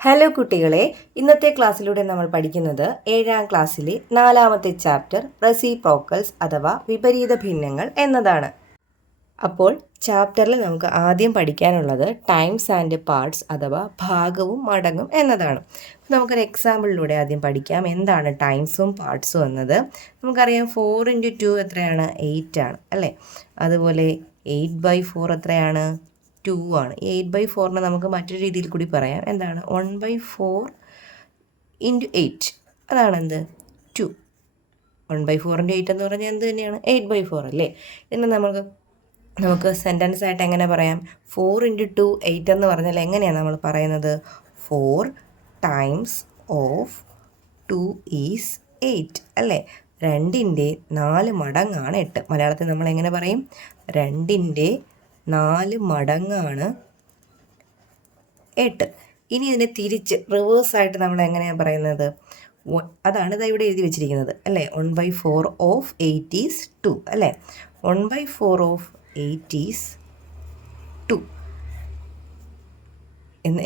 Hello കുട്ടികളെ, ഇന്നത്തെ ക്ലാസ്സിലൂടെ നമ്മൾ പഠിക്കുന്നത് 7ാം ക്ലാസ്സിലെ 4ാമത്തെ ചാപ്റ്റർ റെസിപ്രോക്കൽസ് അഥവാ വിപരീത ഭിന്നങ്ങൾ എന്നതാണ്. അപ്പോൾ ചാപ്റ്ററിൽ നമുക്ക് ആദ്യം പഠിക്കാനുള്ളത് ടൈംസ് ആൻഡ് പാർട്സ് അഥവാ ഭാഗവും മടങ്ങും എന്നതാണ്. നമുക്കൊരു എക്സാമ്പിളിലൂടെ ആദ്യം പഠിക്കാം എന്താണ് ടൈംസും പാർട്സും എന്നത്. നമുക്കറിയാം 4 × 2 എത്രയാണ്? 8 ആണ് അല്ലേ. അതുപോലെ 8/4 എത്രയാണ്? 2 ആണ്. ഈ 8/4നെ നമുക്ക് മറ്റൊരു രീതിയിൽ കൂടി പറയാം. എന്താണ്? 1/4 × 8 അതാണ് എന്ത്? 2. 1/4 × 8 എന്ന് പറഞ്ഞാൽ എന്ത് തന്നെയാണ്? 8/4 അല്ലേ. ഇതിനെ നമുക്ക് സെൻറ്റൻസ് ആയിട്ട് എങ്ങനെ പറയാം? 4 × 2 8 എന്ന് പറഞ്ഞാൽ എങ്ങനെയാണ് നമ്മൾ പറയുന്നത്? 4 ടൈംസ് ഓഫ് 2 ഈസ് 8 അല്ലേ. 2ൻ്റെ 4 മടങ്ങാണ് 8. മലയാളത്തിൽ നമ്മൾ എങ്ങനെ പറയും? 2ൻ്റെ 4 മടങ്ങാണ് 8. ഇനി ഇതിനെ തിരിച്ച് റിവേഴ്സായിട്ട് നമ്മൾ എങ്ങനെയാണ് പറയുന്നത്? അതാണ് ഇതാ ഇവിടെ എഴുതി വെച്ചിരിക്കുന്നത് അല്ലേ. 1/4 ഓഫ് 8 ഈസ് 2 അല്ലേ. 1/4 ഓഫ് 8 ഈസ് 2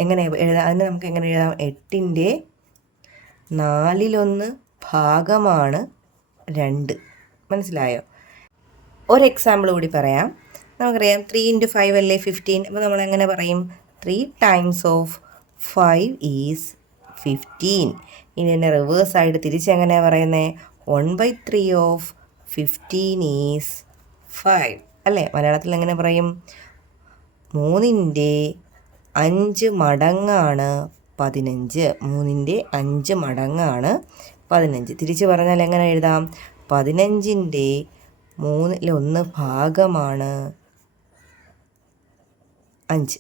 എങ്ങനെ എഴുതാം? അതിന് നമുക്ക് എങ്ങനെ എഴുതാം? 8ൻ്റെ 4/1 ഭാഗമാണ് 2. മനസ്സിലായോ? ഒരു എക്സാമ്പിൾ കൂടി പറയാം. നമുക്കറിയാം 3 × 5 അല്ലേ 15. അപ്പോൾ നമ്മൾ എങ്ങനെ പറയും? 3 ടൈംസ് ഓഫ് 5 ഈസ് 15. ഇനി തന്നെ റിവേഴ്സായിട്ട് തിരിച്ചെങ്ങനെയാണ് പറയുന്നത്? 1/3 ഓഫ് 15 ഈസ് 5 അല്ലേ. മലയാളത്തിൽ എങ്ങനെ പറയും? 3ൻ്റെ 5 മടങ്ങാണ് 15. 3ൻ്റെ 5 മടങ്ങാണ് 15. തിരിച്ച് പറഞ്ഞാൽ എങ്ങനെ എഴുതാം? 15ൻ്റെ 3/1 ഭാഗമാണ് 5.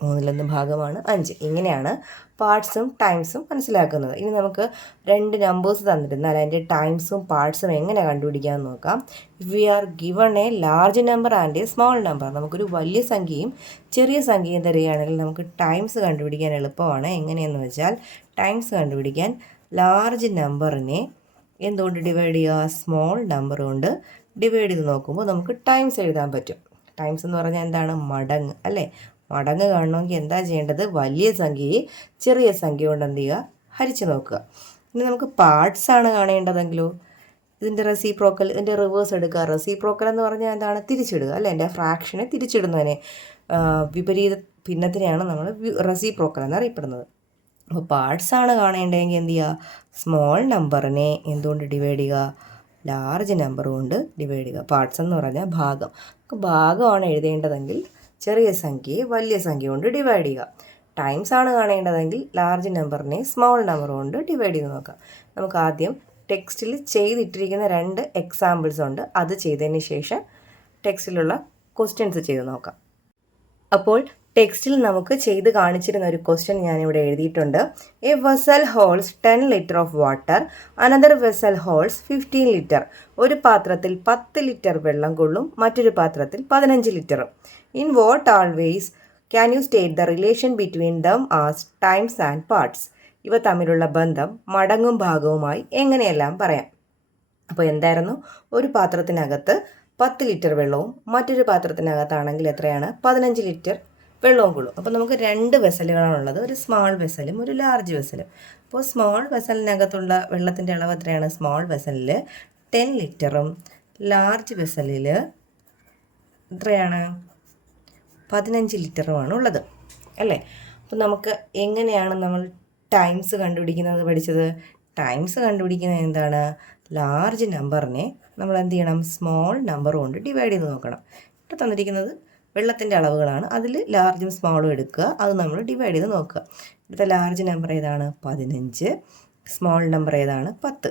3/1 ഭാഗമാണ് 5. ഇങ്ങനെയാണ് പാർട്സും ടൈംസും മനസ്സിലാക്കുന്നത്. ഇനി നമുക്ക് 2 നമ്പേഴ്സ് തന്നിരുന്നാൽ അതിൻ്റെ ടൈംസും പാർട്സും എങ്ങനെ കണ്ടുപിടിക്കാമെന്ന് നോക്കാം. We are given a large number and a small number. നമുക്കൊരു വലിയ സംഖ്യയും ചെറിയ സംഖ്യയും തരികയാണെങ്കിൽ നമുക്ക് ടൈംസ് കണ്ടുപിടിക്കാൻ എളുപ്പമാണ്. എങ്ങനെയെന്ന് വെച്ചാൽ ടൈംസ് കണ്ടുപിടിക്കാൻ ലാർജ് നമ്പറിനെ എന്തുകൊണ്ട് ഡിവൈഡ് ചെയ്യുക? സ്മോൾ നമ്പർ കൊണ്ട് ഡിവൈഡ് ചെയ്ത് നോക്കുമ്പോൾ നമുക്ക് ടൈംസ് എഴുതാൻ പറ്റും. ടൈംസ് എന്ന് പറഞ്ഞാൽ എന്താണ്? മടങ്ങ് അല്ലേ. മടങ്ങ് കാണണമെങ്കിൽ എന്താ ചെയ്യേണ്ടത്? വലിയ സംഖ്യയെ ചെറിയ സംഖ്യ കൊണ്ട് എന്ത് ചെയ്യുക? ഹരിച്ച് നോക്കുക. ഇനി നമുക്ക് പാർട്സ് ആണ് കാണേണ്ടതെങ്കിലോ ഇതിൻ്റെ റെസിപ്രോക്കൽ, ഇതിൻ്റെ റിവേഴ്സ് എടുക്കുക. റെസിപ്രോക്കൽ എന്ന് പറഞ്ഞാൽ എന്താണ്? തിരിച്ചിടുക അല്ലേ. എൻ്റെ ഫ്രാക്ഷനെ തിരിച്ചിടുന്നതിനെ വിപരീത ഭിന്നത്തിനെയാണ് നമ്മൾ റെസിപ്രോക്കൽ എന്നറിയപ്പെടുന്നത്. അപ്പോൾ പാർട്സ് ആണ് കാണേണ്ടതെങ്കിൽ എന്ത് ചെയ്യുക? സ്മോൾ നമ്പറിനെ എന്തുകൊണ്ട് ഡിവൈഡ് ചെയ്യുക? ലാർജ് നമ്പർ കൊണ്ട് ഡിവൈഡ് ചെയ്യുക. പാർട്സ് എന്ന് പറഞ്ഞാൽ ഭാഗം. നമുക്ക് ഭാഗമാണ് എഴുതേണ്ടതെങ്കിൽ ചെറിയ സംഖ്യയെ വലിയ സംഖ്യ കൊണ്ട് ഡിവൈഡ് ചെയ്യുക. ടൈംസ് ആണ് കാണേണ്ടതെങ്കിൽ ലാർജ് നമ്പറിനെ സ്മോൾ നമ്പർ കൊണ്ട് ഡിവൈഡ് ചെയ്ത് നോക്കാം. നമുക്ക് ആദ്യം ടെക്സ്റ്റിൽ ചെയ്തിട്ടിരിക്കുന്ന 2 എക്സാമ്പിൾസ് ഉണ്ട്. അത് ചെയ്തതിന് ശേഷം ടെക്സ്റ്റിലുള്ള ക്വസ്റ്റ്യൻസ് ചെയ്ത് നോക്കാം. അപ്പോൾ ടെക്സ്റ്റിൽ നമുക്ക് ചെയ്ത് കാണിച്ചിരുന്ന ഒരു ക്വസ്റ്റ്യൻ ഞാനിവിടെ എഴുതിയിട്ടുണ്ട്. A vessel holds 10 litre of water, another vessel holds 15 litre. ഒരു പാത്രത്തിൽ 10 ലിറ്റർ വെള്ളം കൊള്ളും, മറ്റൊരു പാത്രത്തിൽ 15 ലിറ്ററും. In what always can you state the relation between them as times and parts. ഇവ തമ്മിലുള്ള ബന്ധം മടങ്ങും ഭാഗവുമായി എങ്ങനെയെല്ലാം പറയാം. അപ്പോൾ എന്തായിരുന്നു? ഒരു പാത്രത്തിനകത്ത് 10 ലിറ്റർ വെള്ളവും മറ്റൊരു പാത്രത്തിനകത്താണെങ്കിൽ എത്രയാണ്? 15 ലിറ്റർ വെള്ളവും കൊള്ളും. അപ്പോൾ നമുക്ക് 2 വെസലുകളാണുള്ളത്, ഒരു സ്മോൾ വെസലും ഒരു ലാർജ് വെസലും. അപ്പോൾ സ്മോൾ വെസലിനകത്തുള്ള വെള്ളത്തിൻ്റെ അളവ് എത്രയാണ്? സ്മോൾ വെസലിൽ 10 ലിറ്ററും ലാർജ് വെസലിൽ എത്രയാണ്? 15 ലിറ്ററുമാണ് ഉള്ളത് അല്ലേ. അപ്പോൾ നമുക്ക് എങ്ങനെയാണ് നമ്മൾ ടൈംസ് കണ്ടുപിടിക്കുന്നത് പഠിച്ചത്? ടൈംസ് കണ്ടുപിടിക്കുന്നത് എന്താണ്? ലാർജ് നമ്പറിനെ നമ്മൾ എന്ത് ചെയ്യണം? സ്മോൾ നമ്പർ കൊണ്ട് ഡിവൈഡ് ചെയ്ത് നോക്കണം. ഇവിടെ തന്നിരിക്കുന്നത് വെള്ളത്തിൻ്റെ അളവുകളാണ്. അതിൽ ലാർജും സ്മോളും എടുക്കുക, അത് നമ്മൾ ഡിവൈഡ് ചെയ്ത് നോക്കുക. ഇവിടുത്തെ ലാർജ് നമ്പർ ഏതാണ്? 15. സ്മോൾ നമ്പർ ഏതാണ്? 10.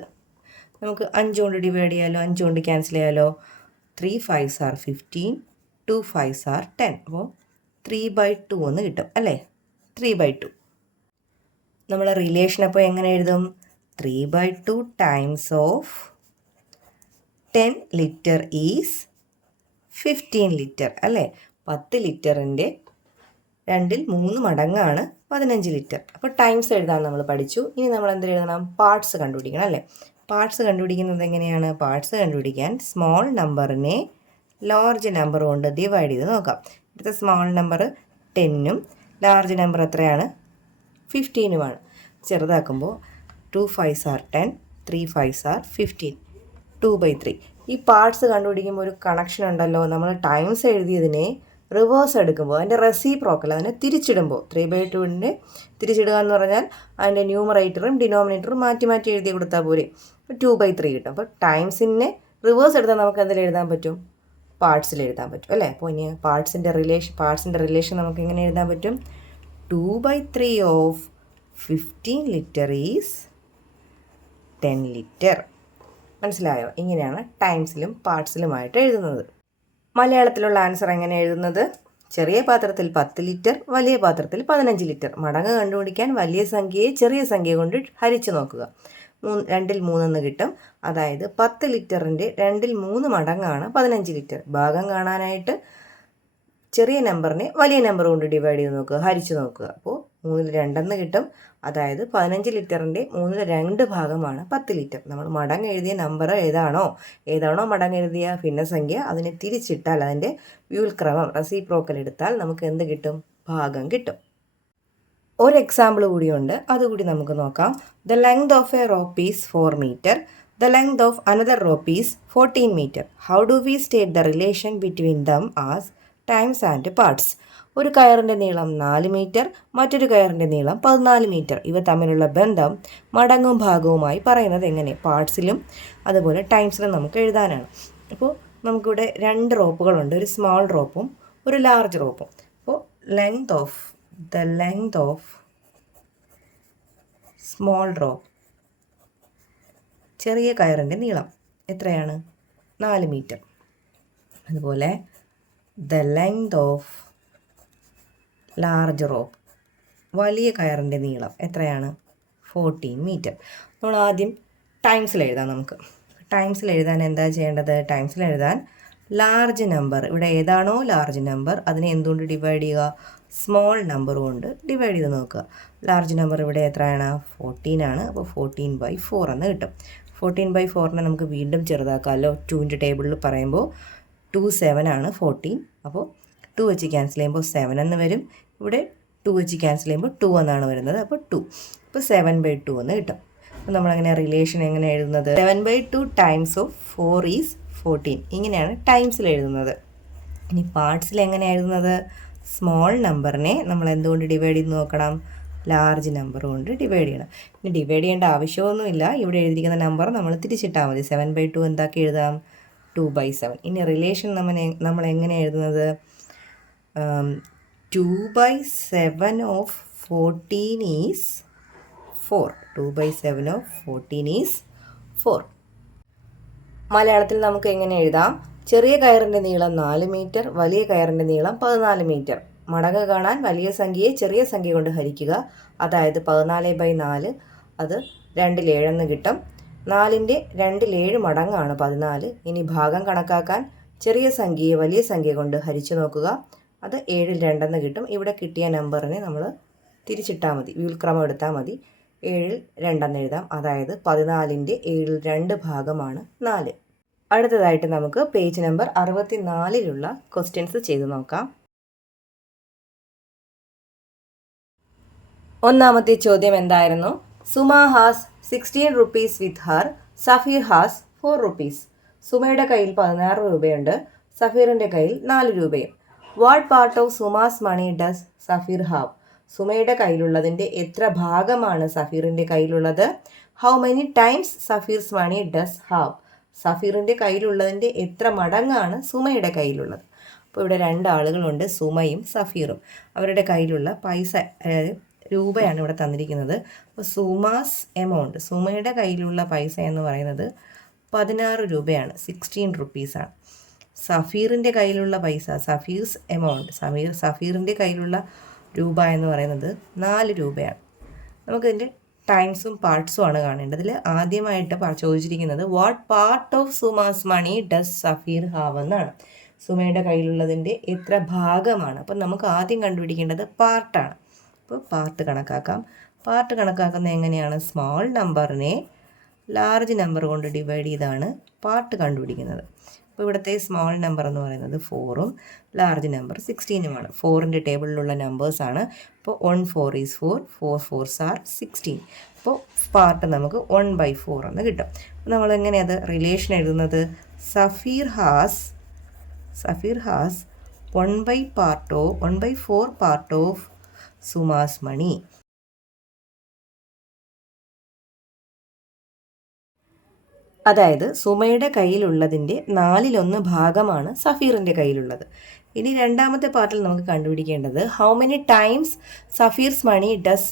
നമുക്ക് 5 കൊണ്ട് ഡിവൈഡ് ചെയ്യാമല്ലോ, 5 കൊണ്ട് ക്യാൻസൽ ചെയ്യാമല്ലോ. 3 5s are 15, 2 5s are 10. അപ്പോൾ 3/2 എന്ന് കിട്ടും അല്ലേ. 3/2. നമ്മൾ റിലേഷൻ അപ്പോൾ എങ്ങനെ എഴുതും? 3/2 times of 10 litre is 15 litre അല്ലേ. 10 ലിറ്ററിൻ്റെ 2/3 മടങ്ങാണ് 15 ലിറ്റർ. അപ്പോൾ ടൈംസ് എഴുതാൻ നമ്മൾ പഠിച്ചു. ഇനി നമ്മൾ എന്ത് എഴുതണം? പാർട്സ് കണ്ടുപിടിക്കണം അല്ലേ. പാർട്സ് കണ്ടുപിടിക്കുന്നത് എങ്ങനെയാണ്? പാർട്സ് കണ്ടുപിടിക്കാൻ സ്മോൾ നമ്പറിനെ ലാർജ് നമ്പർ കൊണ്ട് ഡിവൈഡ് ചെയ്ത് നോക്കാം. ഇവിടുത്തെ സ്മോൾ നമ്പർ 10ഉം ലാർജ് നമ്പർ എത്രയാണ്? 15ഉമാണ്. ചെറുതാക്കുമ്പോൾ 2 5s are 10, 3 5s are 15, 2/3. ഈ പാർട്സ് കണ്ടുപിടിക്കുമ്പോൾ ഒരു കണക്ഷൻ ഉണ്ടല്ലോ. നമ്മൾ ടൈംസ് എഴുതിയതിനെ റിവേഴ്സ് എടുക്കുമ്പോൾ അതിൻ്റെ റെസിപ്രോക്കൽ അതിനെ തിരിച്ചിടുമ്പോൾ 3/2ൻ്റെ തിരിച്ചിടുക എന്ന് പറഞ്ഞാൽ അതിൻ്റെ ന്യൂമറേറ്ററും ഡിനോമിനേറ്ററും മാറ്റി മാറ്റി എഴുതി കൊടുത്താൽ പോരെ 2/3 കിട്ടും. അപ്പോൾ ടൈംസിനെ റിവേഴ്സ് എടുത്താൽ നമുക്ക് എന്തെങ്കിലും എഴുതാൻ പറ്റും? പാർട്സിൽ എഴുതാൻ പറ്റും അല്ലേ. അപ്പോൾ ഇനി പാർട്സിൻ്റെ റിലേഷൻ നമുക്ക് എങ്ങനെ എഴുതാൻ പറ്റും? 2/3 ഓഫ് 15 ലിറ്റർ ഈസ് 10 ലിറ്റർ. മനസ്സിലായോ? ഇങ്ങനെയാണ് ടൈംസിലും പാർട്സിലുമായിട്ട് എഴുതുന്നത്. മലയാളത്തിലുള്ള ആൻസർ എങ്ങനെ എഴുതുന്നത്? ചെറിയ പാത്രത്തിൽ 10 ലിറ്റർ, വലിയ പാത്രത്തിൽ 15 ലിറ്റർ. മടങ്ങ് കണ്ടുപിടിക്കാൻ വലിയ സംഖ്യയെ ചെറിയ സംഖ്യ കൊണ്ട് ഹരിച്ചു നോക്കുക. 2ൽ 3 കിട്ടും. അതായത് 10 ലിറ്ററിൻ്റെ 2ൽ 3 മടങ്ങാണ് 15 ലിറ്റർ. ഭാഗം കാണാനായിട്ട് ചെറിയ നമ്പറിനെ വലിയ നമ്പർ കൊണ്ട് ഡിവൈഡ് ചെയ്ത് നോക്കുക, ഹരിച്ചു നോക്കുക. അപ്പോൾ 3ൽ 2 കിട്ടും. അതായത് 15 ലിറ്ററിൻ്റെ 3ൽ 2 ഭാഗമാണ് 10 ലിറ്റർ. നമ്മൾ മടങ്ങ് എഴുതിയ നമ്പർ ഏതാണോ മടങ്ങ് എഴുതിയ ഭിന്നസംഖ്യ അതിനെ തിരിച്ചിട്ടാൽ അതിൻ്റെ വ്യുൽക്രമം റെസിപ്രോക്കൽ എടുത്താൽ നമുക്ക് എന്ത് കിട്ടും? ഭാഗം കിട്ടും. ഒരു എക്സാമ്പിൾ കൂടിയുണ്ട്, അതുകൂടി നമുക്ക് നോക്കാം. The length of a rope is 4 metre. The length of another rope is 14 metre. How do we state the relation between them as times and parts? ഒരു കയറിൻ്റെ നീളം 4 മീറ്റർ, മറ്റൊരു കയറിൻ്റെ നീളം 14 മീറ്റർ. ഇവ തമ്മിലുള്ള ബന്ധം മടങ്ങും ഭാഗവുമായി പറയുന്നത് എങ്ങനെ? പാർട്സിലും അതുപോലെ ടൈംസിലും നമുക്ക് എഴുതാനാണ്. അപ്പോൾ നമുക്കിവിടെ 2 റോപ്പുകളുണ്ട്, ഒരു സ്മോൾ റോപ്പും ഒരു ലാർജ് റോപ്പും. അപ്പോൾ the length of small rope, ചെറിയ കയറിൻ്റെ നീളം എത്രയാണ്? 4 മീറ്റർ. അതുപോലെ the length of large rope, വലിയ കയറിൻ്റെ നീളം എത്രയാണ്? 14 മീറ്റർ. നമ്മൾ ആദ്യം ടൈംസിൽ എഴുതാം. നമുക്ക് ടൈംസിൽ എഴുതാൻ എന്താ ചെയ്യേണ്ടത്? ടൈംസിൽ എഴുതാൻ ലാർജ് നമ്പർ, ഇവിടെ ഏതാണോ ലാർജ് നമ്പർ അതിനെ എന്തുകൊണ്ട് ഡിവൈഡ് ചെയ്യുക? സ്മോൾ നമ്പർ കൊണ്ട് ഡിവൈഡ് ചെയ്ത് നോക്കുക. ലാർജ് നമ്പർ ഇവിടെ എത്രയാണ്? 14 ആണ്. അപ്പോൾ 14/4 എന്ന് കിട്ടും. 14/4നെ നമുക്ക് വീണ്ടും ചെറുതാക്കാമല്ലോ. 2ൻ്റെ ടേബിളിൽ പറയുമ്പോൾ 2 7 ആണ് 14. അപ്പോൾ 2 വെച്ച് ക്യാൻസൽ ചെയ്യുമ്പോൾ 7 എന്ന് വരും. ഇവിടെ 2 വെച്ച് ക്യാൻസൽ ചെയ്യുമ്പോൾ 2 എന്നാണ് വരുന്നത്. അപ്പോൾ 2. അപ്പോൾ 7/2 എന്ന് കിട്ടും. അപ്പോൾ നമ്മളങ്ങനെ റിലേഷൻ എങ്ങനെ എഴുതുന്നത്? 7/2 ടൈംസ് ഓഫ് 4 ഈസ് 14. ഇങ്ങനെയാണ് ടൈംസിൽ എഴുതുന്നത്. ഇനി പാർട്സിൽ എങ്ങനെ എഴുതുന്നത്? സ്മോൾ നമ്പറിനെ നമ്മൾ എന്തുകൊണ്ട് ഡിവൈഡ് ചെയ്ത് നോക്കണം? ലാർജ് നമ്പർ കൊണ്ട് ഡിവൈഡ് ചെയ്യണം. ഇനി ഡിവൈഡ് ചെയ്യേണ്ട ആവശ്യമൊന്നുമില്ല. ഇവിടെ എഴുതിയിരിക്കുന്ന നമ്പർ നമ്മൾ തിരിച്ചിട്ടാൽ മതി. 7/2 എന്താക്കി എഴുതാം? 2/7. ഇനി റിലേഷൻ നമ്മൾ എങ്ങനെ എഴുതുന്നത്? 2/7 ഓഫ് 14 ഈസ് 4. 2/7 of 14 is 4. മലയാളത്തിൽ നമുക്ക് എങ്ങനെ എഴുതാം? ചെറിയ കയറിൻ്റെ നീളം 4 മീറ്റർ, വലിയ കയറിൻ്റെ നീളം 14 മീറ്റർ. മടങ്ങ് കാണാൻ വലിയ സംഖ്യയെ ചെറിയ സംഖ്യ കൊണ്ട് ഹരിക്കുക. അതായത് 14/4, അത് 2ൽ 7 കിട്ടും. 4ൻ്റെ 2ൽ 7 മടങ്ങാണ് 14. ഇനി ഭാഗം കണക്കാക്കാൻ ചെറിയ സംഖ്യയെ വലിയ സംഖ്യ കൊണ്ട് ഹരിച്ചു നോക്കുക. അത് 7ൽ 2 കിട്ടും. ഇവിടെ കിട്ടിയ നമ്പറിനെ നമ്മൾ തിരിച്ചിട്ടാൽ മതി, വ്യുൽക്രമം എടുത്താൽ മതി. 7ൽ 2 എഴുതാം. അതായത് 14ൻ്റെ 7ൽ 2 ഭാഗമാണ് 4. അടുത്തതായിട്ട് നമുക്ക് പേജ് നമ്പർ 64 ക്വസ്റ്റ്യൻസ് ചെയ്ത് നോക്കാം. ഒന്നാമത്തെ ചോദ്യം എന്തായിരുന്നു? Suma has 16 rupees with her, Safeer has 4 rupees. സുമയുടെ കയ്യിൽ 16 രൂപയുണ്ട്, സഫീറിൻ്റെ കയ്യിൽ 4 രൂപയും. What part of Suma's money does Safeer have? സുമയുടെ കയ്യിലുള്ളതിൻ്റെ എത്ര ഭാഗമാണ് സഫീറിൻ്റെ കയ്യിലുള്ളത്? How many times Safeer's money does have? സഫീറിൻ്റെ കയ്യിലുള്ളതിൻ്റെ എത്ര മടങ്ങാണ് സുമയുടെ കയ്യിലുള്ളത്? അപ്പോൾ ഇവിടെ 2 ആളുകളുണ്ട്, സുമയും സഫീറും. അവരുടെ കയ്യിലുള്ള പൈസ രൂപയാണ് ഇവിടെ തന്നിരിക്കുന്നത്. അപ്പോൾ സുമാസ് എമൗണ്ട്, സുമയുടെ കയ്യിലുള്ള പൈസ എന്ന് പറയുന്നത് 16 രൂപയാണ്, 16 rupees ആണ്. സഫീറിൻ്റെ കയ്യിലുള്ള പൈസ, സഫീർസ് എമൗണ്ട്, സഫീറിൻ്റെ കയ്യിലുള്ള രൂപ എന്ന് പറയുന്നത് 4 രൂപയാണ്. നമുക്കിതിൻ്റെ ടൈംസും പാർട്സും ആണ് കാണേണ്ടത്. ഇതിൽ ആദ്യമായിട്ട് ചോദിച്ചിരിക്കുന്നത് what part of Suma's money does Safeer have എന്നാണ്. സുമയുടെ കയ്യിലുള്ളതിൻ്റെ എത്ര ഭാഗമാണ്. അപ്പം നമുക്ക് ആദ്യം കണ്ടുപിടിക്കേണ്ടത് പാർട്ടാണ്. അപ്പോൾ പാർട്ട് കണക്കാക്കാം. പാർട്ട് കണക്കാക്കുന്നത് എങ്ങനെയാണ്? സ്മോൾ നമ്പറിനെ ലാർജ് നമ്പർ കൊണ്ട് ഡിവൈഡ് ചെയ്താണ് പാർട്ട് കണ്ടുപിടിക്കുന്നത്. അപ്പോൾ ഇവിടുത്തെ സ്മോൾ നമ്പർ എന്ന് പറയുന്നത് 4ഉം ലാർജ് നമ്പർ 16ഉമാണ്. 4ൻ്റെ ടേബിളിലുള്ള നമ്പേഴ്സാണ്. അപ്പോൾ 1 4 ഈസ് 4, 4 4s are 16. അപ്പോൾ പാർട്ട് നമുക്ക് 1/4 എന്ന് കിട്ടും. അപ്പോൾ നമ്മളെങ്ങനെ അത് റിലേഷൻ എഴുതുന്നത്? Safeer has 1/4 part of Suma's മണി. അതായത് സുമയുടെ കയ്യിലുള്ളതിൻ്റെ 4/1 ഭാഗമാണ് സഫീറിൻ്റെ കയ്യിലുള്ളത്. ഇനി രണ്ടാമത്തെ പാർട്ടിൽ നമുക്ക് കണ്ടുപിടിക്കേണ്ടത് how many times Safeer's money does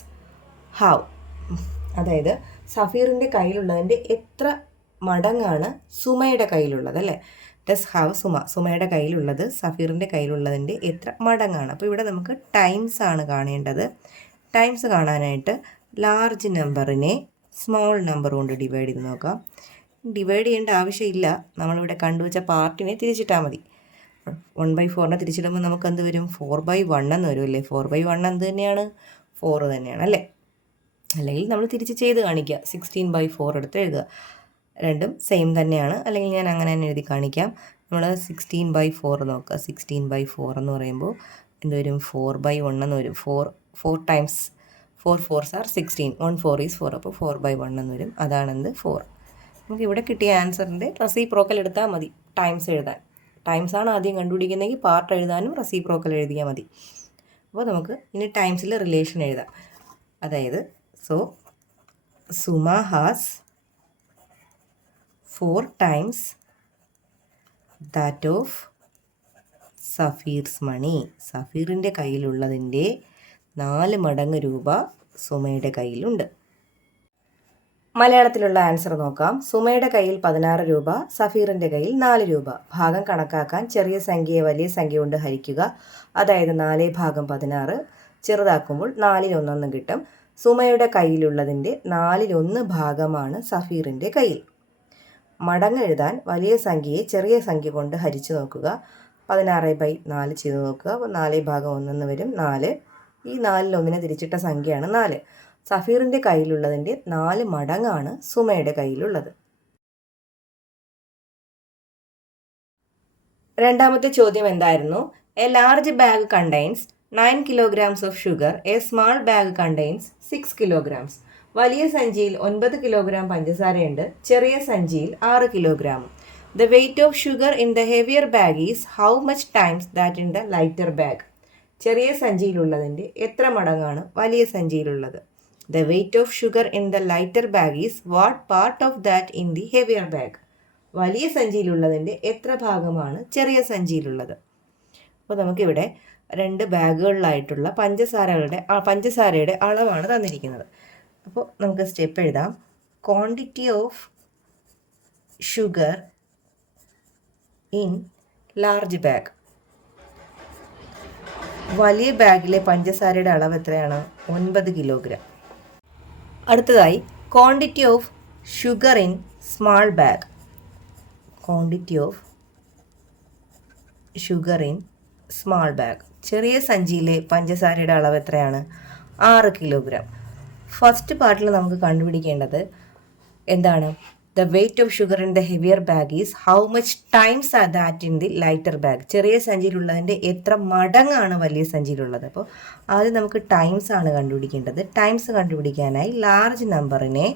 have. അതായത് സഫീറിൻ്റെ കയ്യിലുള്ളതിൻ്റെ എത്ര മടങ്ങാണ് സുമയുടെ കയ്യിലുള്ളത്, അല്ലേ? ഡസ് ഹാവ് സുമയുടെ കയ്യിലുള്ളത് സഫീറിൻ്റെ കയ്യിലുള്ളതിൻ്റെ എത്ര മടങ്ങാണ്. അപ്പോൾ ഇവിടെ നമുക്ക് ടൈംസ് ആണ് കാണേണ്ടത്. ടൈംസ് കാണാനായിട്ട് ലാർജ് നമ്പറിനെ സ്മോൾ നമ്പർ കൊണ്ട് ഡിവൈഡ് ചെയ്ത് നോക്കാം. ഡിവൈഡ് ചെയ്യേണ്ട ആവശ്യമില്ല, നമ്മളിവിടെ കണ്ടുവച്ച പാർട്ടിനെ തിരിച്ചിട്ടാൽ മതി. 1/4 തിരിച്ചിടുമ്പോൾ നമുക്ക് എന്ത് വരും? 4/1 എന്ന് വരും, അല്ലേ? 4/1 എന്ത് തന്നെയാണ്? 4 തന്നെയാണ്, അല്ലേ? അല്ലെങ്കിൽ നമ്മൾ തിരിച്ച് ചെയ്ത് കാണിക്കുക, 16/4 എടുത്ത് എഴുതുക. രണ്ടും സെയിം തന്നെയാണ്. അല്ലെങ്കിൽ ഞാൻ അങ്ങനെ തന്നെ എഴുതി കാണിക്കാം. നമ്മൾ 16/4 നോക്കുക. 16/4 എന്ന് പറയുമ്പോൾ എന്ത് വരും? 4/1 എന്ന് വരും. 4 ടൈംസ് 4 4s are 16. 1 4 is 4. അപ്പോൾ 4/1 എന്ന് വരും. അതാണെന്ത്? 4. നമുക്ക് ഇവിടെ കിട്ടിയ ആൻസറിൻ്റെ റെസിപ്രോക്കൽ എടുത്താൽ മതി ടൈംസ് എഴുതാൻ. ടൈംസാണ് ആദ്യം കണ്ടുപിടിക്കുന്നതെങ്കിൽ പാർട്ട് എഴുതാനും റെസിപ്രോക്കൽ എഴുതിയാൽ മതി. അപ്പോൾ നമുക്ക് ഇനി ടൈംസിൽ റിലേഷൻ എഴുതാം. അതായത് Suma has 4 times that of Safeer's money. സഫീറിൻ്റെ കയ്യിലുള്ളതിൻ്റെ 4 മടങ്ങ് രൂപ സുമയുടെ കയ്യിലുണ്ട്. മലയാളത്തിലുള്ള ആൻസർ നോക്കാം. സുമയുടെ കയ്യിൽ 16 രൂപ, സഫീറിൻ്റെ കയ്യിൽ 4 രൂപ. ഭാഗം കണക്കാക്കാൻ ചെറിയ സംഖ്യയെ വലിയ സംഖ്യ കൊണ്ട് ഹരിക്കുക. അതായത് 4/16. ചെറുതാക്കുമ്പോൾ 4/1 കിട്ടും. സുമയുടെ കയ്യിലുള്ളതിൻ്റെ 4/1 ഭാഗമാണ് സഫീറിൻ്റെ കയ്യിൽ. മടങ്ങ് എഴുതാൻ വലിയ സംഖ്യയെ ചെറിയ സംഖ്യ കൊണ്ട് ഹരിച്ചു നോക്കുക. 16/4 ചെയ്ത് നോക്കുക. അപ്പോൾ 4/1 എന്ന് വരും, 4. ഈ 4/1 തിരിച്ചിട്ട സംഖ്യയാണ് 4. സഫീറിൻ്റെ കയ്യിലുള്ളതിൻ്റെ 4 മടങ്ങാണ് സുമയുടെ കയ്യിലുള്ളത്. രണ്ടാമത്തെ ചോദ്യം എന്തായിരുന്നു? A large bag contains 9 kilograms of sugar. A small bag contains 6 kilograms. വലിയ സഞ്ചിയിൽ 9 കിലോഗ്രാം പഞ്ചസാരയുണ്ട്, ചെറിയ സഞ്ചിയിൽ 6 കിലോഗ്രാമും. The weight of sugar in the heavier bag is how much times that in the lighter bag. ചെറിയ സഞ്ചിയിലുള്ളതിൻ്റെ എത്ര മടങ്ങാണ് വലിയ സഞ്ചിയിലുള്ളത്? The weight of sugar in the lighter bag is what part of that in the heavier bag. വലിയ സഞ്ചിയിലുള്ളതിൻ്റെ എത്ര ഭാഗമാണ് ചെറിയ സഞ്ചിയിലുള്ളത്? അപ്പോൾ നമുക്കിവിടെ 2 ബാഗുകളിലായിട്ടുള്ള പഞ്ചസാരയുടെ അളവാണ് തന്നിരിക്കുന്നത്. അപ്പോൾ നമുക്ക് സ്റ്റെപ്പ് എഴുതാം. Quantity of sugar in large bag. വലിയ ബാഗിലെ പഞ്ചസാരയുടെ അളവ് എത്രയാണ്? 9 കിലോഗ്രാം. അടുത്തതായി quantity of sugar in small bag. Quantity of sugar in small bag. ചെറിയ സഞ്ചിയിലെ പഞ്ചസാരയുടെ അളവ് എത്രയാണ്? 6 കിലോഗ്രാം. ഫസ്റ്റ് പാർട്ടിൽ നമുക്ക് കണ്ടുപിടിക്കേണ്ടത് എന്താണ്? The weight of sugar in the heavier bag is how much times are that in the lighter bag. ചെറിയ സഞ്ചിയിലുള്ളതിൻ്റെ എത്ര മടങ്ങാണ് വലിയ സഞ്ചിയിലുള്ളത്? അപ്പോൾ ആദ്യം നമുക്ക് ടൈംസ് ആണ് കണ്ടുപിടിക്കേണ്ടത്. ടൈംസ് കണ്ടുപിടിക്കാനായി ലാർജ് നമ്പറിനെ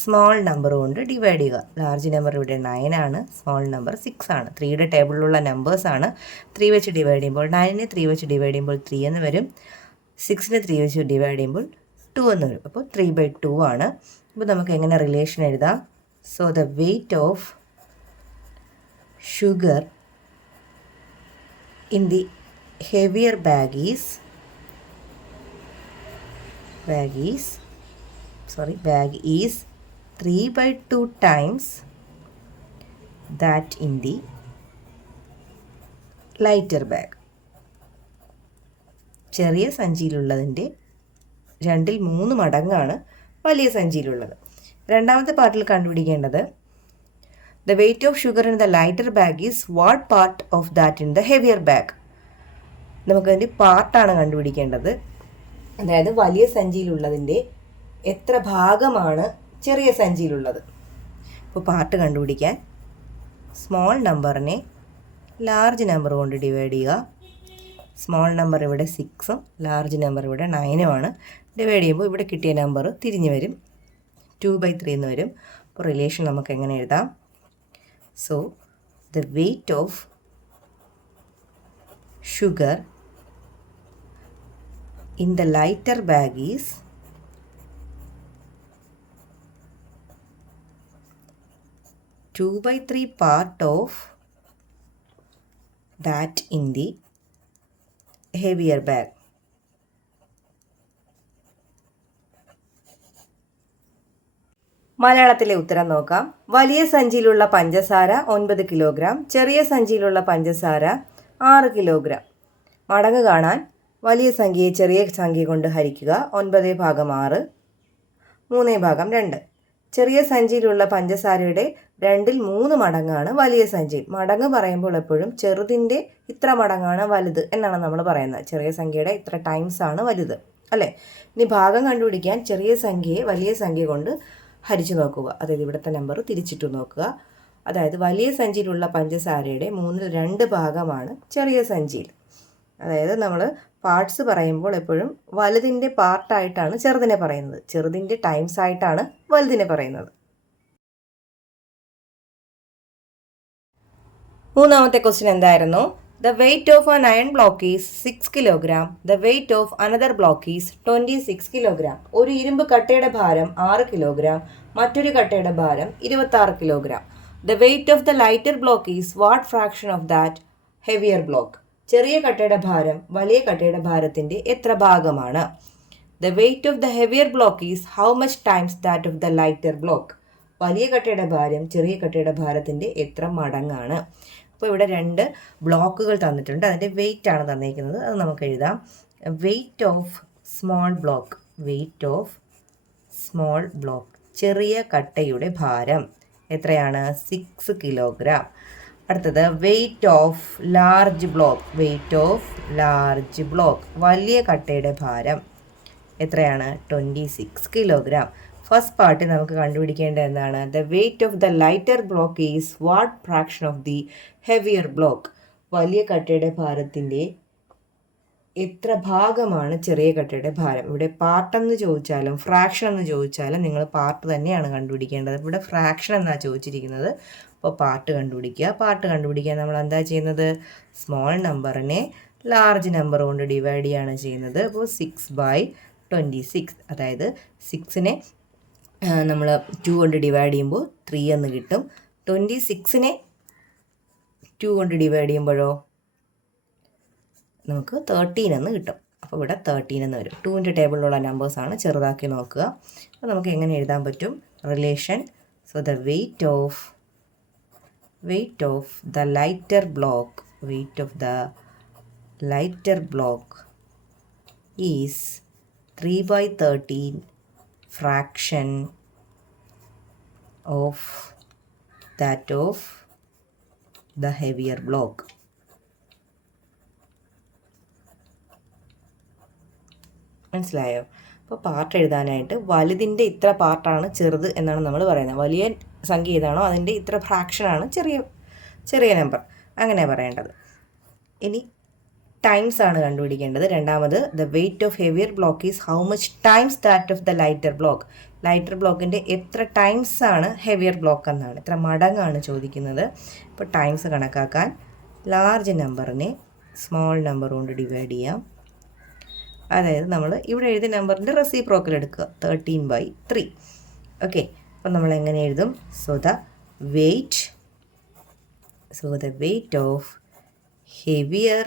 സ്മോൾ നമ്പർ കൊണ്ട് ഡിവൈഡ് ചെയ്യുക. ലാർജ് നമ്പർ ഇവിടെ 9 ആണ്, സ്മോൾ നമ്പർ 6 ആണ്. 3യുടെ ടേബിളിലുള്ള നമ്പേഴ്സാണ്. 3 വെച്ച് ഡിവൈഡ് ചെയ്യുമ്പോൾ 9നെ 3 വെച്ച് ഡിവൈഡ് ചെയ്യുമ്പോൾ 3 എന്ന് വരും. 6നെ 3 വെച്ച് ഡിവൈഡ് ചെയ്യുമ്പോൾ 2 എന്ന് വരും. അപ്പോൾ 3/2 ആണ്. അപ്പോൾ നമുക്ക് എങ്ങനെ റിലേഷൻ എഴുതാം? So the weight of sugar in the heavier bag is 3/2 times that in the lighter bag. ചെറിയ സഞ്ചിയിലുള്ളതിൻ്റെ 2/3 മടങ്ങാണ് വലിയ സഞ്ചിയിലുള്ളത്. രണ്ടാമത്തെ പാർട്ടിൽ കണ്ടുപിടിക്കേണ്ടത് the weight of sugar in the lighter bag is what part of that in the heavier bag. നമുക്കതിൻ്റെ പാർട്ടാണ് കണ്ടുപിടിക്കേണ്ടത്. അതായത് വലിയ സഞ്ചിയിലുള്ളതിൻ്റെ എത്ര ഭാഗമാണ് ചെറിയ സഞ്ചിയിലുള്ളത്. അപ്പോൾ പാർട്ട് കണ്ടുപിടിക്കാൻ സ്മോൾ നമ്പറിനെ ലാർജ് നമ്പർ കൊണ്ട് ഡിവൈഡ് ചെയ്യുക. സ്മോൾ നമ്പർ ഇവിടെ 6ഉം ലാർജ് നമ്പർ ഇവിടെ 9ഉമാണ്. ഡിവൈഡ് ചെയ്യുമ്പോൾ ഇവിടെ കിട്ടിയ നമ്പർ തിരിഞ്ഞ് വരും, 2/3 എന്ന് വരും. അപ്പോൾ റിലേഷൻ നമുക്ക് എങ്ങനെ എഴുതാം? So the weight of sugar in the lighter bag is 2/3 part of that in the heavier bag. മലയാളത്തിലെ ഉത്തരം നോക്കാം. വലിയ സഞ്ചിയിലുള്ള പഞ്ചസാര 9 കിലോഗ്രാം, ചെറിയ സഞ്ചിയിലുള്ള പഞ്ചസാര 6 കിലോഗ്രാം. മടങ്ങ് കാണാൻ വലിയ സംഖ്യയെ ചെറിയ സംഖ്യ കൊണ്ട് ഹരിക്കുക. 9/6 3/2. ചെറിയ സഞ്ചിയിലുള്ള പഞ്ചസാരയുടെ 2/3 മടങ്ങാണ് വലിയ സഞ്ചിയിൽ. മടങ്ങ് പറയുമ്പോൾ എപ്പോഴും ചെറുതിൻ്റെ ഇത്ര മടങ്ങാണ് വലുത് എന്നാണ് നമ്മൾ പറയുന്നത്. ചെറിയ സംഖ്യയുടെ ഇത്ര ടൈംസ് ആണ് വലുത്, അല്ലേ? ഇനി ഭാഗം കണ്ടുപിടിക്കാൻ ചെറിയ സംഖ്യയെ വലിയ സംഖ്യ കൊണ്ട് ഹരിച്ചു നോക്കുക. അതായത് ഇവിടുത്തെ നമ്പർ തിരിച്ചിട്ട് നോക്കുക. അതായത് വലിയ സഞ്ചിയിലുള്ള പഞ്ചസാരയുടെ 2/3 ഭാഗമാണ് ചെറിയ സഞ്ചിയിൽ. അതായത് നമ്മൾ പാർട്സ് പറയുമ്പോൾ എപ്പോഴും വലുതിൻ്റെ പാർട്ടായിട്ടാണ് ചെറുതിനെ പറയുന്നത്, ചെറുതിൻ്റെ ടൈംസ് ആയിട്ടാണ് വലുതിനെ പറയുന്നത്. മൂന്നാമത്തെ ക്വസ്റ്റ്യൻ എന്തായിരുന്നു? The weight of an iron block is 6 kilogram. The weight of another block is 26 kilogram. ഒരു ഇരുമ്പ് കട്ടയുടെ ഭാരം 6 കിലോഗ്രാം, മറ്റൊരു കട്ടയുടെ ഭാരം 26 kilogram. The weight of the lighter block is what fraction of that heavier block? ചെറിയ കട്ടയുടെ ഭാരം വലിയ കട്ടയുടെ ഭാരത്തിൻ്റെ എത്ര ഭാഗമാണ്? The weight of the heavier block is how much times that of the lighter block? വലിയ കട്ടയുടെ ഭാരം ചെറിയ കട്ടയുടെ ഭാരത്തിൻ്റെ എത്ര മടങ്ങാണ്? അപ്പോൾ ഇവിടെ 2 ബ്ലോക്കുകൾ തന്നിട്ടുണ്ട്, അതിൻ്റെ വെയിറ്റ് ആണ് തന്നിരിക്കുന്നത്. അത് നമുക്ക് എഴുതാം. Weight of small block, weight of small block, ചെറിയ കട്ടയുടെ ഭാരം എത്രയാണ്? 6 കിലോഗ്രാം. അടുത്തത് weight of large block, weight of large block, വലിയ കട്ടയുടെ ഭാരം എത്രയാണ്? 26 കിലോഗ്രാം. ഫസ്റ്റ് പാർട്ട് നമുക്ക് കണ്ടുപിടിക്കേണ്ടത് എന്താണ്? The weight of the lighter block is what fraction of the heavier block? വലിയ കട്ടയുടെ ഭാരത്തിൻ്റെ എത്ര ഭാഗമാണ് ചെറിയ കട്ടയുടെ ഭാരം? ഇവിടെ പാർട്ടെന്ന് ചോദിച്ചാലും ഫ്രാക്ഷൻ എന്ന് ചോദിച്ചാലും നിങ്ങൾ പാർട്ട് തന്നെയാണ് കണ്ടുപിടിക്കേണ്ടത്. ഇവിടെ ഫ്രാക്ഷൻ എന്നാണ് ചോദിച്ചിരിക്കുന്നത്. അപ്പോൾ പാർട്ട് കണ്ടുപിടിക്കുക. പാർട്ട് കണ്ടുപിടിക്കാൻ നമ്മൾ എന്താ ചെയ്യുന്നത്? സ്മോൾ നമ്പറിനെ ലാർജ് നമ്പർ കൊണ്ട് ഡിവൈഡ് ചെയ്യാണ് ചെയ്യുന്നത്. അപ്പോൾ 6/26, അതായത് 6നെ നമ്മൾ 2 കൊണ്ട് ഡിവൈഡ് ചെയ്യുമ്പോൾ 3 എന്ന് കിട്ടും. 26നെ 2 കൊണ്ട് ഡിവൈഡ് ചെയ്യുമ്പോഴോ നമുക്ക് 13 എന്ന് കിട്ടും. അപ്പോൾ ഇവിടെ 13 എന്ന് വരും. 2ൻ്റെ ടേബിളിലുള്ള നമ്പേഴ്സാണ്, ചെറുതാക്കി നോക്കുക. അപ്പോൾ നമുക്ക് എങ്ങനെ എഴുതാൻ പറ്റും? Relation. So the weight of the lighter block, weight of the lighter block is 3/13 fraction of that of the heavier block. മനസ്സിലായോ? അപ്പോൾ പാർട്ട് എഴുതാനായിട്ട് വലുതിൻ്റെ ഇത്ര പാർട്ടാണ് ചെറുത് എന്നാണ് നമ്മൾ പറയുന്നത്. വലിയ സംഖ്യ ഏതാണോ അതിൻ്റെ ഇത്ര ഫ്രാക്ഷനാണ് ചെറിയ നമ്പർ, അങ്ങനെ പറയേണ്ടത്. ഇനി ടൈംസ് ആണ് കണ്ടുപിടിക്കേണ്ടത്. രണ്ടാമത് the weight of heavier block is how much times that of the lighter block? Lighter ബ്ലോക്കിൻ്റെ എത്ര ടൈംസ് ആണ് ഹെവിയർ ബ്ലോക്ക് എന്നാണ്, എത്ര മടങ്ങാണ് ചോദിക്കുന്നത്. അപ്പോൾ ടൈംസ് കണക്കാക്കാൻ ലാർജ് നമ്പറിനെ സ്മോൾ നമ്പർ കൊണ്ട് ഡിവൈഡ് ചെയ്യാം. അതായത് നമ്മൾ ഇവിടെ എഴുതിയ നമ്പറിൻ്റെ റെസിപ്രോക്കൽ എടുക്കുക, 13/3. ഓക്കെ, അപ്പോൾ നമ്മൾ എങ്ങനെ എഴുതും? So the weight of heavier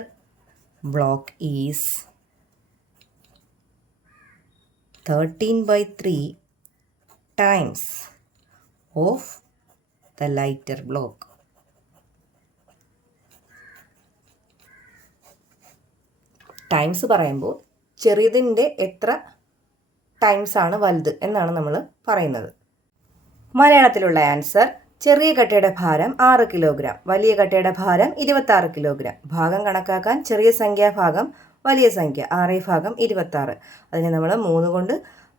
block is 13/3 times of the lighter block. Times പറയുമ്പോൾ ചെറിയതിൻ്റെ എത്ര ടൈംസ് ആണ് വലുത് എന്നാണ് നമ്മൾ പറയുന്നത്. മലയാളത്തിലുള്ള ആൻസർ: ചെറിയ കട്ടയുടെ ഭാരം 6 കിലോഗ്രാം, വലിയ കട്ടയുടെ ഭാരം 26 കിലോഗ്രാം. ഭാഗം കണക്കാക്കാൻ ചെറിയ സംഖ്യ ഭാഗം വലിയ സംഖ്യ 6/26. അതിനെ നമ്മൾ 3 കൊണ്ട്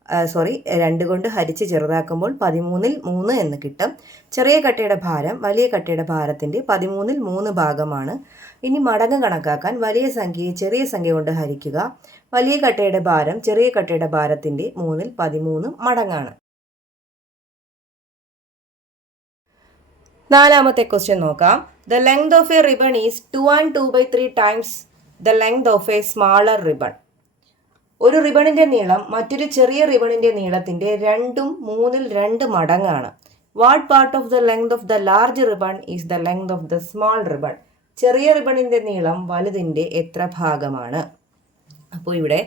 2 കൊണ്ട് ഹരിച്ച് ചെറുതാക്കുമ്പോൾ 13ൽ 3 എന്ന് കിട്ടും. ചെറിയ കട്ടയുടെ ഭാരം വലിയ കട്ടയുടെ ഭാരത്തിൻ്റെ 13ൽ 3 ഭാഗമാണ്. ഇനി മടങ്ങ് കണക്കാക്കാൻ വലിയ സംഖ്യയെ ചെറിയ സംഖ്യ കൊണ്ട് ഹരിക്കുക. വലിയ കട്ടയുടെ ഭാരം ചെറിയ കട്ടയുടെ ഭാരത്തിൻ്റെ 3ൽ 13 മടങ്ങാണ്. 4ാമത്തെ ക്വസ്റ്റ്യൻ നോക്കാം. The length of a ribbon is 2 and 2/3 times the length of a smaller ribbon. ഒരു റിബണിൻ്റെ നീളം മറ്റൊരു ചെറിയ റിബണിൻ്റെ നീളത്തിൻ്റെ 2 3ൽ 2 മടങ്ങാണ്. What part of the length of the large ribbon is the length of the small ribbon. ചെറിയ റിബണിൻ്റെ നീളം വലുതിൻ്റെ എത്ര ഭാഗമാണ്? അപ്പോൾ ഇവിടെ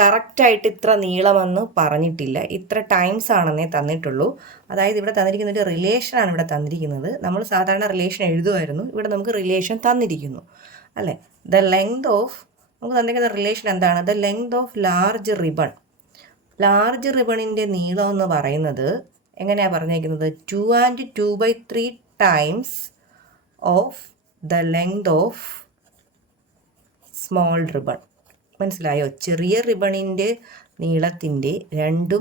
കറക്റ്റായിട്ട് ഇത്ര നീളമെന്ന് പറഞ്ഞിട്ടില്ല, ഇത്ര ടൈംസ് ആണെന്നേ തന്നിട്ടുള്ളൂ. അതായത് ഇവിടെ തന്നിരിക്കുന്ന ഒരു റിലേഷനാണ് ഇവിടെ തന്നിരിക്കുന്നത്. നമ്മൾ സാധാരണ റിലേഷൻ എഴുതുമായിരുന്നു, ഇവിടെ നമുക്ക് റിലേഷൻ തന്നിരിക്കുന്നു അല്ലേ. ദ ലെങ്ത് ഓഫ്, നമുക്ക് തന്നിരിക്കുന്ന റിലേഷൻ എന്താണ്? The length of large ribbon. Large റിബണിൻ്റെ നീളം എന്ന് പറയുന്നത് എങ്ങനെയാണ് പറഞ്ഞിരിക്കുന്നത്? 2 and 2/3 times of the length of small ribbon. മനസ്സിലായോ? ചെറിയ റിബണിൻ്റെ നീളത്തിൻ്റെ 2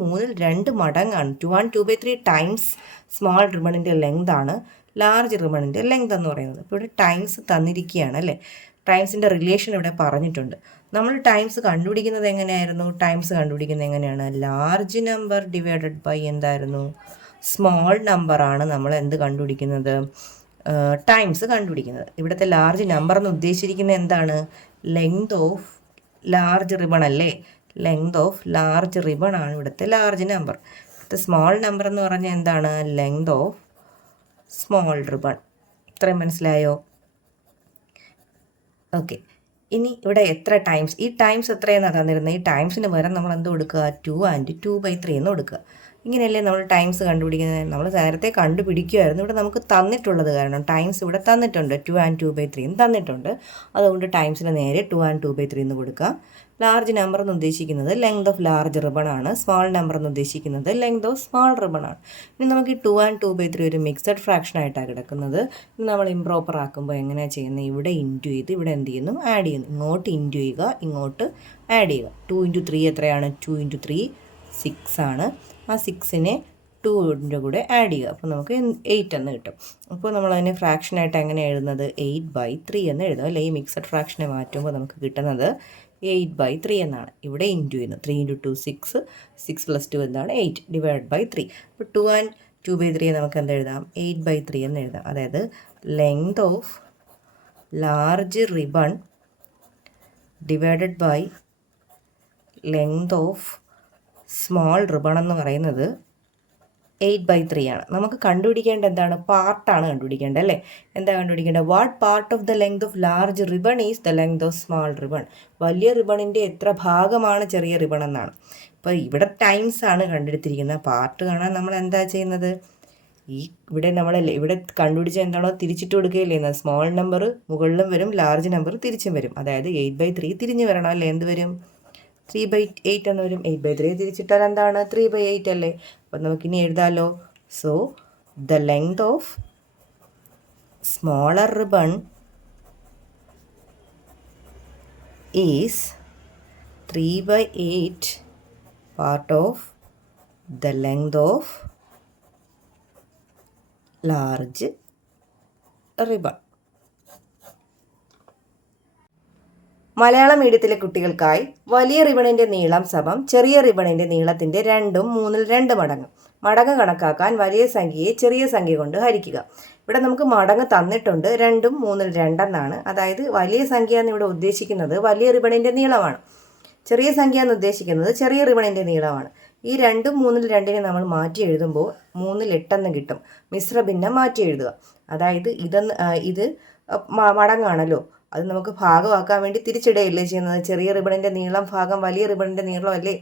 3ൽ 2 മടങ്ങാണ്. 2 and 2/3 ടൈംസ് സ്മോൾ റിബണിൻ്റെ ലെങ്ത് ആണ് ലാർജ് റിബണിൻ്റെ ലെങ്ത് എന്ന് പറയുന്നത്. ഇപ്പോൾ ഇവിടെ ടൈംസ് തന്നിരിക്കുകയാണ് അല്ലേ. ടൈംസിൻ്റെ റിലേഷൻ ഇവിടെ പറഞ്ഞിട്ടുണ്ട്. നമ്മൾ ടൈംസ് കണ്ടുപിടിക്കുന്നത് എങ്ങനെയായിരുന്നു? ടൈംസ് കണ്ടുപിടിക്കുന്നത് എങ്ങനെയാണ്? ലാർജ് നമ്പർ ഡിവൈഡഡ് ബൈ എന്തായിരുന്നു? സ്മോൾ നമ്പറാണ് നമ്മൾ എന്ത് കണ്ടുപിടിക്കുന്നത്? ടൈംസ് കണ്ടുപിടിക്കുന്നത്. ഇവിടുത്തെ ലാർജ് നമ്പർ എന്ന് ഉദ്ദേശിച്ചിരിക്കുന്നത് എന്താണ്? ലെങ്ത് ഓഫ് ലാർജ് റിബൺ അല്ലേ. ലെങ്ത് ഓഫ് ലാർജ് റിബൺ ആണ് ഇവിടുത്തെ ലാർജ് നമ്പർ. ഇവിടുത്തെ സ്മോൾ നമ്പർ എന്ന് പറഞ്ഞാൽ എന്താണ്? Length of small ribbon. ഇത്രയും മനസ്സിലായോ? ഓക്കെ. ഇനി ഇവിടെ എത്ര ടൈംസ്, ഈ ടൈംസ് എത്രയെന്നാണ് തന്നിരുന്നത്? ഈ ടൈംസിന് പകരം നമ്മൾ എന്ത് കൊടുക്കുക? 2 and 2/3 എന്ന് കൊടുക്കുക. ഇങ്ങനെയല്ലേ നമ്മൾ ടൈംസ് കണ്ടുപിടിക്കുന്നത്? നമ്മൾ നേരത്തെ കണ്ടുപിടിക്കുമായിരുന്നു. ഇവിടെ നമുക്ക് തന്നിട്ടുള്ളത് കാരണം ടൈംസ് ഇവിടെ തന്നിട്ടുണ്ട്, 2 and 2/3 തന്നിട്ടുണ്ട്. അതുകൊണ്ട് ടൈംസിന് നേരെ 2 and 2/3 എന്ന് കൊടുക്കാം. ലാർജ് നമ്പർ എന്ന് ഉദ്ദേശിക്കുന്നത് ലെങ്ത് ഓഫ് ലാർജ് റിബൺ ആണ്. സ്മോൾ നമ്പർ എന്ന് ഉദ്ദേശിക്കുന്നത് ലെങ്ത് ഓഫ് സ്മോൾ റിബൺ ആണ്. ഇനി നമുക്ക് ഈ 2 and 2/3 ഒരു മിക്സഡ് ഫ്രാക്ഷൻ ആയിട്ടാണ് കിടക്കുന്നത്. ഇനി നമ്മൾ ഇംപ്രോപ്പർ ആക്കുമ്പോൾ എങ്ങനെയാണ് ചെയ്യുന്നത്? ഇവിടെ ഇൻറ്റു ചെയ്ത് ഇവിടെ എന്ത് ചെയ്യുന്നു? ആഡ് ചെയ്യുന്നു. ഇങ്ങോട്ട് ഇൻറ്റു ചെയ്യുക, ഇങ്ങോട്ട് ആഡ് ചെയ്യുക. 2 into 3 എത്രയാണ്? 2 into 3 6 ആണ്. ആ 6നെ 2ൻ്റെ കൂടെ ആഡ് ചെയ്യുക. അപ്പോൾ നമുക്ക് 8 എന്ന് കിട്ടും. അപ്പോൾ നമ്മളതിനെ ഫ്രാക്ഷനായിട്ട് എങ്ങനെ എഴുതുന്നത്? 8/3 എന്ന് എഴുതും അല്ലേ. ഈ മിക്സഡ് ഫ്രാക്ഷനെ മാറ്റുമ്പോൾ നമുക്ക് കിട്ടുന്നത് 8/3 എന്നാണ്. ഇവിടെ ഇൻറ്റു ചെയ്യുന്നു. 3 into 2 6, 6 + 2 എന്താണ്? 8 ഡിവൈഡ് ബൈ 3. അപ്പോൾ 2 and 2/3 നമുക്ക് എന്ത് എഴുതാം? 8/3 എന്ന് എഴുതാം. അതായത് length of large ribbon divided by length of small ribbon എന്ന് പറയുന്നത് 8/3 ആണ്. നമുക്ക് കണ്ടുപിടിക്കേണ്ട എന്താണ്? പാർട്ടാണ് കണ്ടുപിടിക്കേണ്ടത് അല്ലേ. എന്താ കണ്ടുപിടിക്കേണ്ടത്? What part of the length of large ribbon is the length of small ribbon. വലിയ റിബണിൻ്റെ എത്ര ഭാഗമാണ് ചെറിയ റിബൺ എന്നാണ്. അപ്പോൾ ഇവിടെ ടൈംസ് ആണ് കണ്ടെടുത്തിരിക്കുന്നത്. പാർട്ട് കാണാൻ നമ്മൾ എന്താ ചെയ്യുന്നത്? ഇവിടെ കണ്ടുപിടിച്ച എന്താണോ തിരിച്ചിട്ട് കൊടുക്കുകയല്ലേ ചെയ്യുന്നത്. സ്മോൾ നമ്പർ മുകളിലും വരും, ലാർജ് നമ്പർ തിരിച്ചും വരും. അതായത് 8/3 തിരിഞ്ഞ് വരണം അല്ലേ. എന്ത് വരും? 3/8 എന്ന് വരും. 8/3 തിരിച്ചിട്ടാൽ എന്താണ്? 3/8 അല്ലേ. അപ്പം നമുക്കിനി എഴുതാമല്ലോ. So the length of smaller ribbon is 3/8 part of the length of large ribbon. Malayalam മീഡിയത്തിലെ കുട്ടികൾക്കായി വലിയ റിബണിൻ്റെ നീളം സമം ചെറിയ റിബണിൻ്റെ നീളത്തിൻ്റെ 2 3ൽ 2 മടങ്ങ്. മടങ്ങ് കണക്കാക്കാൻ വലിയ സംഖ്യയെ ചെറിയ സംഖ്യ കൊണ്ട് ഹരിക്കുക. ഇവിടെ നമുക്ക് മടങ്ങ് തന്നിട്ടുണ്ട് 2 3ൽ 2 എന്നാണ്. അതായത് വലിയ സംഖ്യ എന്ന് ഇവിടെ ഉദ്ദേശിക്കുന്നത് വലിയ റിബണിൻ്റെ നീളമാണ്. ചെറിയ സംഖ്യ എന്ന് ഉദ്ദേശിക്കുന്നത് ചെറിയ റിബണിൻ്റെ നീളമാണ്. ഈ 2 3ൽ 2നെ നമ്മൾ മാറ്റി എഴുതുമ്പോൾ 3ൽ 8 എന്ന് കിട്ടും. മിശ്രഭിന്നം മാറ്റി എഴുതുക. അതായത് ഇത് മടങ്ങാണല്ലോ, അത് നമുക്ക് ഭാഗമാക്കാൻ വേണ്ടി തിരിച്ചിടുകയല്ലേ ചെയ്യുന്നത്. ചെറിയ റിബണിൻ്റെ നീളം ഭാഗം വലിയ റിബണിൻ്റെ നീളം അല്ലേ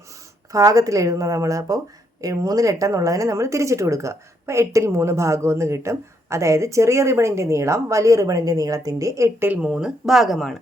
ഭാഗത്തിൽ എഴുതുന്നത് നമ്മൾ. അപ്പോൾ 3ൽ 8 എന്നുള്ളതിനെ നമ്മൾ തിരിച്ചിട്ട് കൊടുക്കുക. അപ്പോൾ 8ൽ 3 ഭാഗമെന്ന് കിട്ടും. അതായത് ചെറിയ റിബണിൻ്റെ നീളം വലിയ റിബണിൻ്റെ നീളത്തിൻ്റെ 8ൽ 3 ഭാഗമാണ്.